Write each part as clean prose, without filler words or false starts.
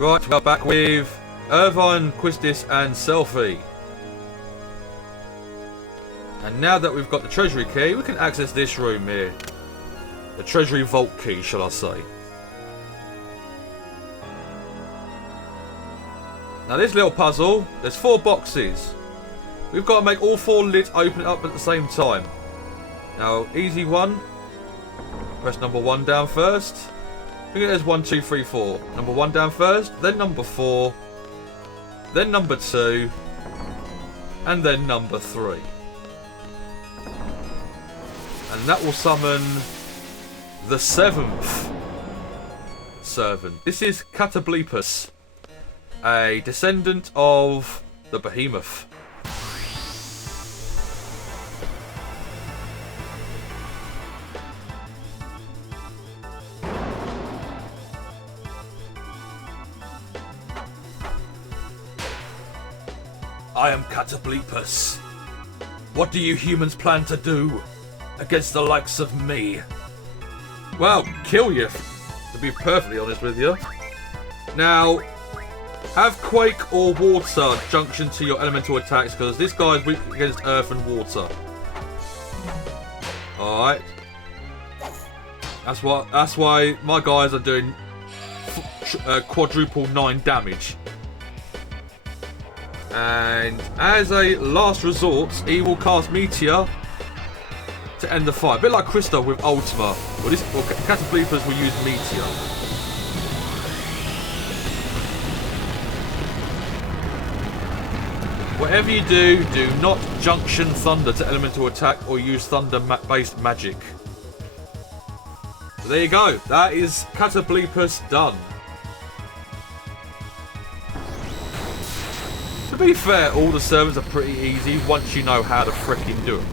Right, we are back with Irvine, Quistis and Selfie. And now that we've got the treasury key, we can access this room here. The treasury vault key, shall I say. Now this little puzzle, there's 4 boxes. We've got to make all 4 lids open up at the same time. Now, easy one. Press number 1 down first. I think there's 1, 2, 3, 4. Number 1 down first, then number 4, then number 2, and then number 3. And that will summon the 7th servant. This is Catoblepus, a descendant of the Behemoth. I am Catoblepus. What do you humans plan to do against the likes of me? Well, kill you, to be perfectly honest with you. Now, have Quake or Water junction to your elemental attacks, because this guy's weak against Earth and Water. Alright. That's why my guys are doing quadruple 9 damage. And as a last resort, he will cast Meteor to end the fight. A bit like Krista with Ultima. Well, Catoblepus will use Meteor. Whatever you do, do not junction Thunder to elemental attack or use Thunder-based magic. So there you go. That is Catoblepus done. To be fair, all the servants are pretty easy once you know how to fricking do them.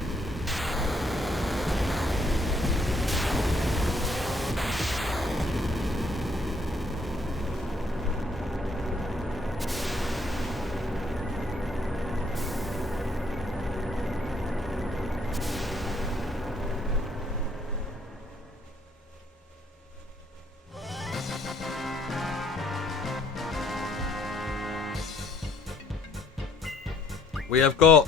We have got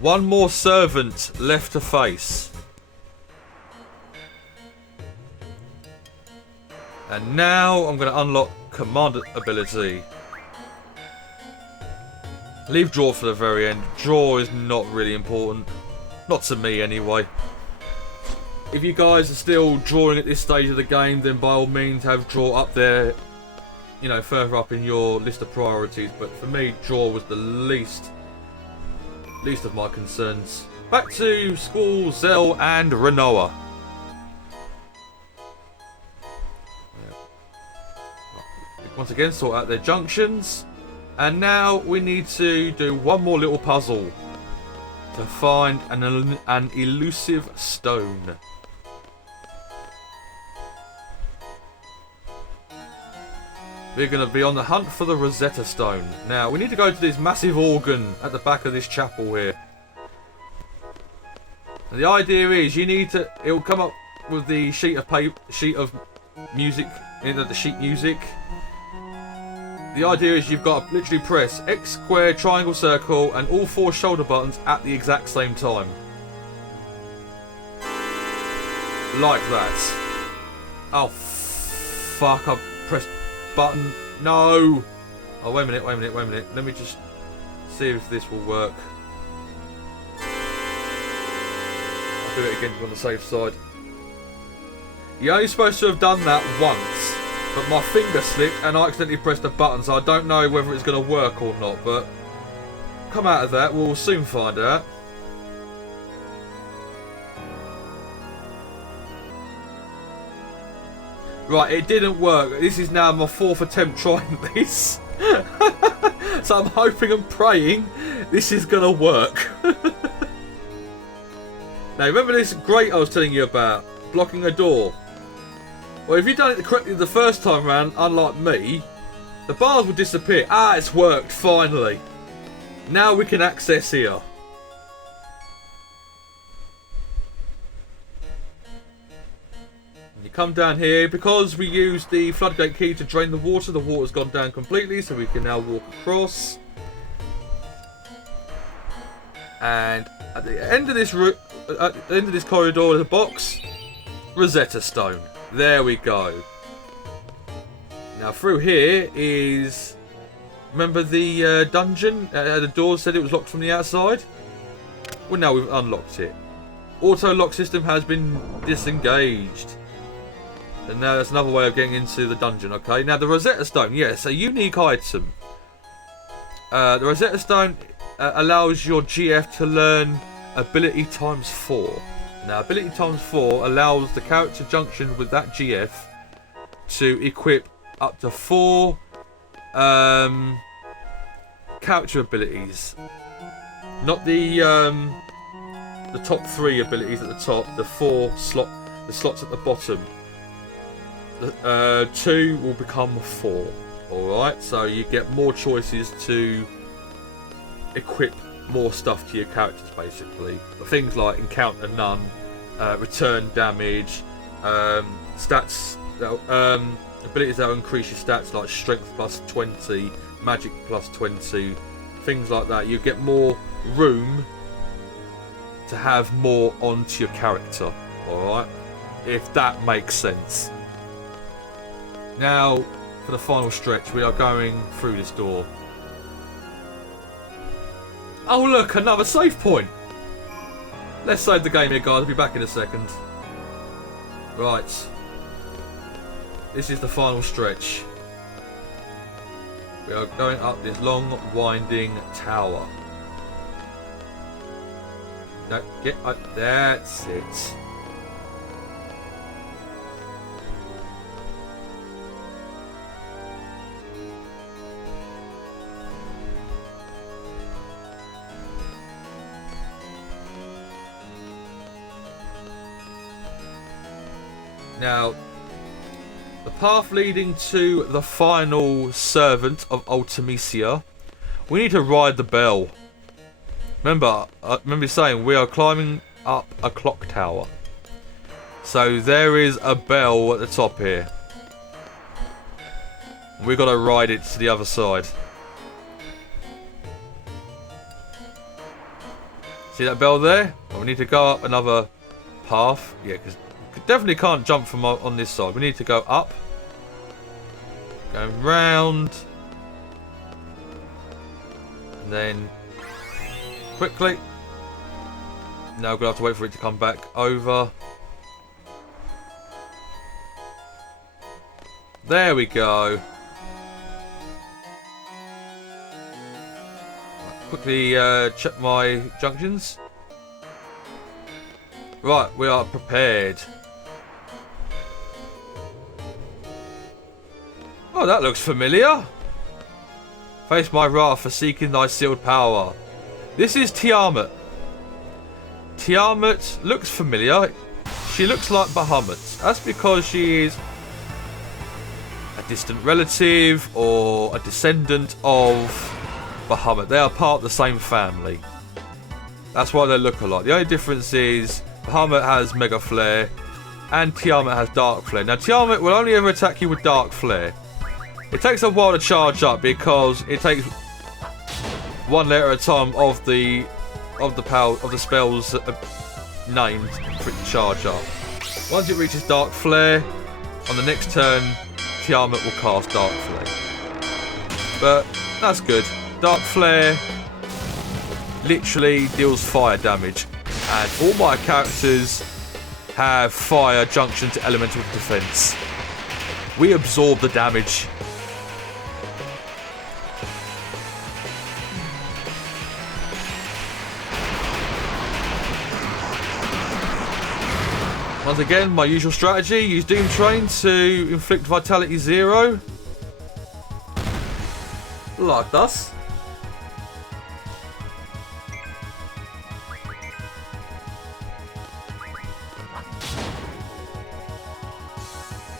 1 more servant left to face. And now I'm going to unlock command ability. Leave draw for the very end. Draw is not really important. Not to me anyway. If you guys are still drawing at this stage of the game, then by all means have draw up there, you know, further up in your list of priorities, but for me, draw was the least of my concerns. Back to Squall, Zell, and Renoa. Once again, sort out their junctions, and now we need to do 1 more little puzzle to find an elusive stone. We're going to be on the hunt for the Rosetta Stone. Now, we need to go to this massive organ at the back of this chapel here. And the idea is you need to... It will come up with the sheet of music, the sheet music. The idea is you've got to literally press X, square, triangle, circle, and all 4 shoulder buttons at the exact same time. Like that. Oh, fuck, I pressed... button. No! Oh, wait a minute. Let me just see if this will work. I'll do it again to be on the safe side. You're only supposed to have done that once, but my finger slipped and I accidentally pressed the button, so I don't know whether it's going to work or not, but come out of that, we'll soon find out. Right, it didn't work. This is now my 4th attempt trying this. So I'm hoping and praying this is going to work. Now, remember this grate I was telling you about? Blocking a door? Well, if you've done it correctly the first time round, unlike me, the bars will disappear. Ah, it's worked, finally. Now we can access here. come down here. Because we used the floodgate key to drain the water's gone down completely, so we can now walk across. And at the end of this corridor is a box. Rosetta Stone. There we go. Now through here is... Remember the dungeon? The door said it was locked from the outside? Well, now we've unlocked it. Auto lock system has been disengaged. And now that's another way of getting into the dungeon, okay? Now the Rosetta Stone, yes, a unique item. The Rosetta Stone allows your GF to learn ability times 4. Now ability times 4 allows the character junction with that GF to equip up to 4 character abilities. Not the top 3 abilities at the top, the slots at the bottom. The 2 will become 4. Alright, so you get more choices to equip more stuff to your characters, basically. Things like encounter none, return damage, stats, abilities that will increase your stats, like strength plus 20, magic plus 20, things like that. You get more room to have more onto your character, alright? If that makes sense. Now, for the final stretch, we are going through this door. Oh look, another save point! Let's save the game here, guys. I'll be back in a second. Right. This is the final stretch. We are going up this long, winding tower. Now, get up. That's it. Now, the path leading to the final servant of Ultimecia, we need to ride the bell. Remember saying we are climbing up a clock tower. So there is a bell at the top here. We've got to ride it to the other side. See that bell there? Well, we need to go up another path. Yeah, because definitely can't jump from on this side. We need to go up. Going round. And then quickly. Now we're going to have to wait for it to come back over. There we go. Quickly check my junctions. Right, we are prepared. Oh, that looks familiar. Face my wrath for seeking thy sealed power. This is Tiamat. Tiamat looks familiar. She looks like Bahamut. That's because she is a distant relative or a descendant of Bahamut. They are part of the same family. That's why they look alike. The only difference is Bahamut has Mega Flare and Tiamat has Dark Flare. Now Tiamat will only ever attack you with Dark Flare. It takes a while to charge up because it takes one letter at a time of the power of the spell's named for it to charge up. Once it reaches Dark Flare, on the next turn, Tiamat will cast Dark Flare. But that's good. Dark Flare literally deals fire damage, and all my characters have fire junction to elemental defense. We absorb the damage. Once again, my usual strategy, use Doom Train to inflict Vitality 0. Like this.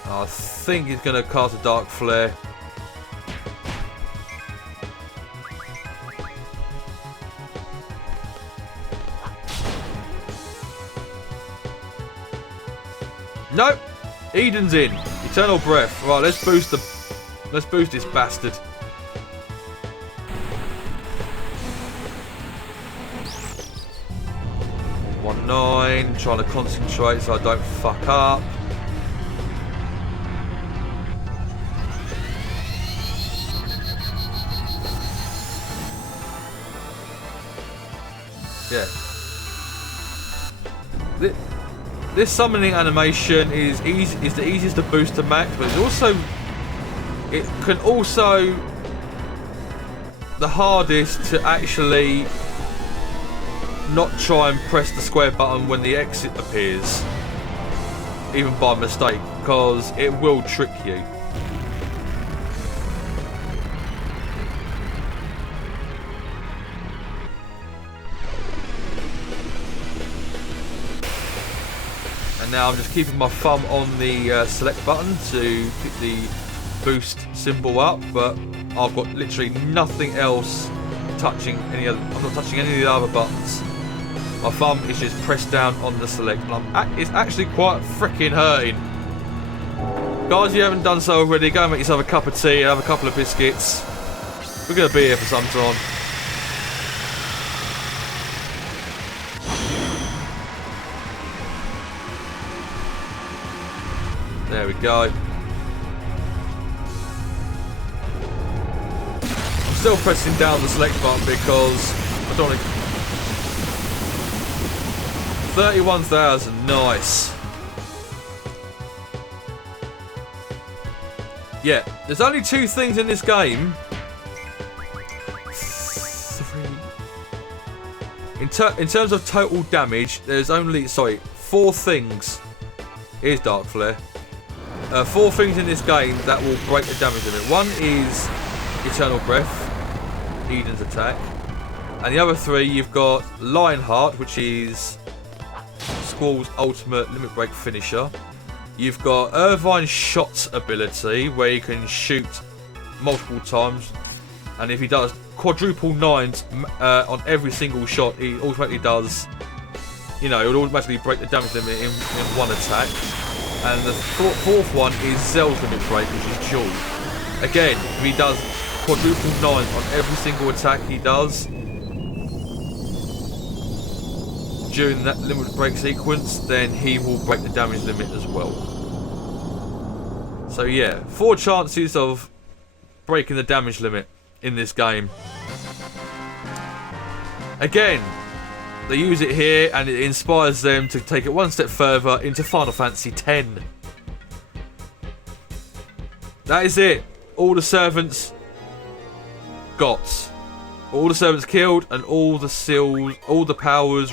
I think he's going to cast a Dark Flare. Nope, Eden's in. Eternal breath. Right, let's boost this bastard. One 9, trying to concentrate so I don't fuck up. Yeah. This summoning animation is the easiest to boost to max, but it can also the hardest to actually not try and press the square button when the exit appears, even by mistake, because it will trick you. And now I'm just keeping my thumb on the select button to pick the boost symbol up, but I've got literally nothing else touching any other. I'm not touching any of the other buttons. My thumb is just pressed down on the select, and it's actually quite freaking hurting. Guys, if you haven't done so already, go and make yourself a cup of tea and have a couple of biscuits. We're going to be here for some time. There we go. I'm still pressing down the select button because I don't want to... 31,000, nice. Yeah, there's only 2 things in this game. 3. In terms of total damage, there's only, 4 things. Here's Dark Flare. 4 things in this game that will break the damage limit. One is Eternal Breath, Eden's attack. And the other 3, you've got Lionheart, which is Squall's ultimate limit break finisher. You've got Irvine's shot ability, where you can shoot multiple times, and if he does quadruple 9s on every single shot, he automatically does, you know, it will automatically break the damage limit in one attack. And the 4th one is Zell's limit break, which is dual. Again, if he does quadruple 9s on every single attack he does during that limit break sequence, then he will break the damage limit as well. So yeah, 4 chances of breaking the damage limit in this game. Again, they use it here and it inspires them to take it one step further into Final Fantasy X. That is it. All the servants got. All the servants killed and all the seals, all the powers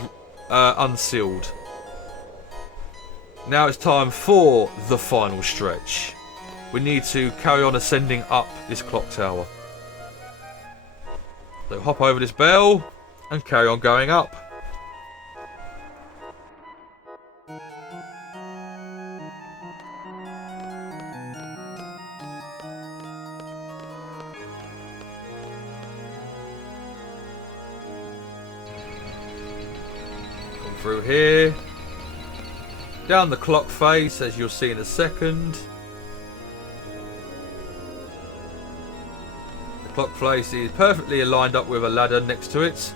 unsealed. Now it's time for the final stretch. We need to carry on ascending up this clock tower. So hop over this bell and carry on going up. Through here, down the clock face, as you'll see in a second. The clock face is perfectly aligned up with a ladder next to it.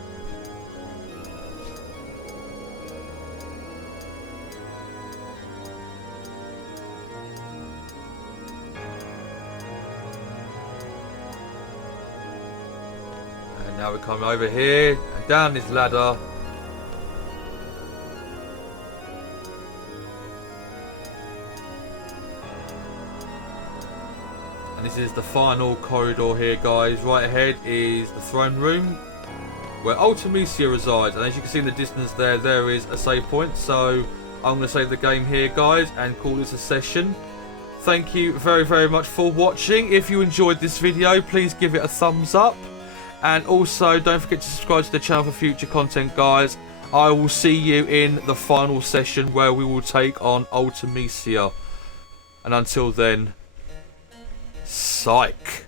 And now we come over here and down this ladder. And this is the final corridor here, guys. Right ahead is the throne room where Ultimecia resides. And as you can see in the distance there, there is a save point. So I'm going to save the game here, guys, and call this a session. Thank you very, very much for watching. If you enjoyed this video, please give it a thumbs up. And also, don't forget to subscribe to the channel for future content, guys. I will see you in the final session where we will take on Ultimecia. And until then... Psych.